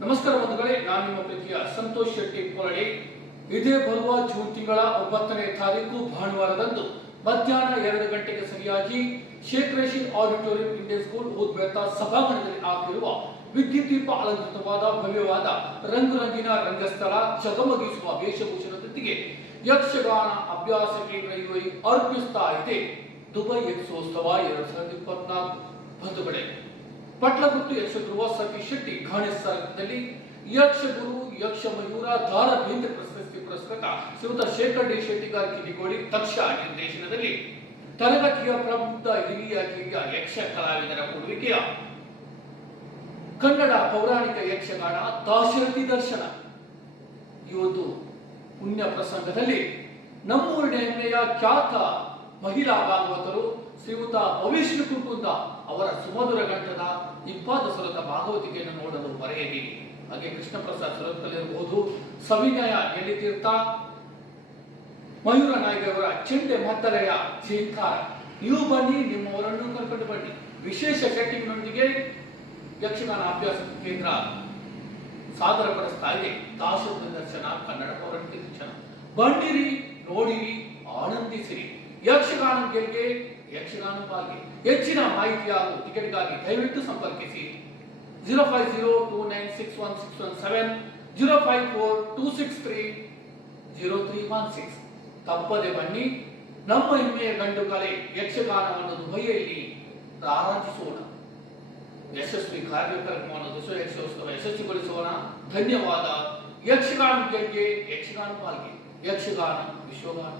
ನಮಸ್ಕಾರ ಬಂಧುಗಳೇ, ನಾನು ನಿಮ್ಮ ಪ್ರೀತಿಯ ಸಂತೋಷ್ ಶೆಟ್ಟಿ ಕೊರಡಿ ಇದೇ ಬರುವ ಜೂನ್ ತಿಂಗಳ ಒಂಬತ್ತನೇ ತಾರೀಕು ಭಾನುವಾರದಂದು ಮಧ್ಯಾಹ್ನ ಎರಡು ಗಂಟೆಗೆ ಸರಿಯಾಗಿ Sheikh Rashid auditorium Indian school ಉದ್ವೇತ ಸಭಾಂಗಣದಲ್ಲಿ ಆಗಿರುವ ವಿದ್ಯುತ್ ದೀಪ ಅಲಂಕೃತವಾದ ಭವ್ಯವಾದ ರಂಗುರಂಗಿನ ರಂಗಸ್ಥಳ ವೇಷಭೂಷಣ ವೇಷಭೂಷಣದೊಂದಿಗೆ ಯಕ್ಷಗಾನ ಅಭ್ಯಾಸ ಕೇಂದ್ರ ಯುಐ ಅರ್ಪಿಸ್ತಾ ಇದೆ ದುಬೈ ಯಕ್ಷೋತ್ಸವ ಎರಡ್ ಸಾವಿರದ ಇಪ್ಪತ್ನಾಲ್ಕು. ಬಂಧುಗಳೇ ಪಟ್ಲಗುತ್ತು ಯಕ್ಷಧ್ರುವ ಸತಿ ಶೆಟ್ಟಿ ಘಾಣೇಶ್ವರದಲ್ಲಿ ಯಕ್ಷಗುರು ಯಕ್ಷ ಮಯೂರ ದಾರ ಭೇಂದ್ರ ಪ್ರಶಸ್ತಿ ಪುರಸ್ಕೃತ ಶ್ರೀಯುತ ಶೇಖರ್ ಡಿ ಶೆಟ್ಟಿಗಾರ್ ಕಿಡಿಗೋಡಿ ತಕ್ಷ ನಿರ್ದೇಶನದಲ್ಲಿ ತರಗತಿಯ ಪ್ರಬುದ್ಧ ಹಿರಿಯ ಕಿರಿಯ ಯಕ್ಷ ಕಲಾವಿದರ ಕೊಡುವಿಕೆಯ ಕನ್ನಡ ಪೌರಾಣಿಕ ಯಕ್ಷಗಾನ ದಾಶರಥಿ ದರ್ಶನ. ಇವತ್ತು ಪುಣ್ಯ ಪ್ರಸಂಗದಲ್ಲಿ ನಮ್ಮೂರಿನ ಹೆಮ್ಮೆಯ ಖ್ಯಾತ ಮಹಿಳಾ ಭಾಗವತರು ಶ್ರೀಯುತ ಭವಿಷ್ಯ ಕುಂಕುಂದ ಅವರ ಸುಮಧುರ ಗಂಟದ ಇಪ್ಪಾದ ಸುರತ ಭಾಗವತಿಕೆಯನ್ನು ನೋಡಲು ಬರೆಯಿರಿ ಹಾಗೆ ಕೃಷ್ಣ ಪ್ರಸಾದ್ ಇರಬಹುದು ಸವಿನಯ ಎಲ್ಲಿತೀರ್ಥ ಮಯೂರ ನಾಯ್ಕ ಅವರ ಚೆಂಡೆ ಮದ್ದಲೆಯ ಝೇಂಕಾರ ನೀವು ಬನ್ನಿ ನಿಮ್ಮವರನ್ನು ಕರ್ಕೊಂಡು ಬನ್ನಿ. ವಿಶೇಷ ಸೆಟ್ಟಿಂಗ್ನೊಂದಿಗೆ ಯಕ್ಷಗಾನ ಅಭ್ಯಾಸ ಕೇಂದ್ರ ಸಾದರಪಡಿಸ್ತಾ ಇದೆ. ದಾಸೋಹ ದರ್ಶನ ಕನ್ನಡ ಪೌರಾಣಿಕ ಶಿಕ್ಷಣ ಆನಂದಿಸಿರಿ ಯಕ್ಷಗಾನ ಗೆಲ್ಗೆ ಯಕ್ಷಗಾನ ಬಾಲ್ಗೆ ಹೆಚ್ಚಿನ ಮಾಹಿತಿ ಹಾಗೂ ಟಿಕೆಟ್ಗಾಗಿ ದಯವಿಟ್ಟು ಸಂಪರ್ಕಿಸಿ. Zero five zero two nine six one six one seven, zero five four two six three zero three one six. ತಪ್ಪದೆ ಬನ್ನಿ, ನಮ್ಮ ಹೆಮ್ಮೆಯ ಗಂಡು ಕಲೆ ಯಕ್ಷಗಾನವನ್ನು ದುಬೈಯಲ್ಲಿ ಆರಾಧಿಸೋಣ ಯಶಸ್ವಿ ಕಾರ್ಯಕ್ರಮವನ್ನು ದಸರಾ ಯಕ್ಷೋತ್ಸವ ಯಶಸ್ವಿಗೊಳಿಸೋಣ. ಧನ್ಯವಾದ. ಯಕ್ಷಗಾನ ಗೆಲ್ಗೆ ಯಕ್ಷಗಾನ ಪಾಲ್ಗೆ ಯಕ್ಷಗಾನ ವಿಶ್ವಗಾನ.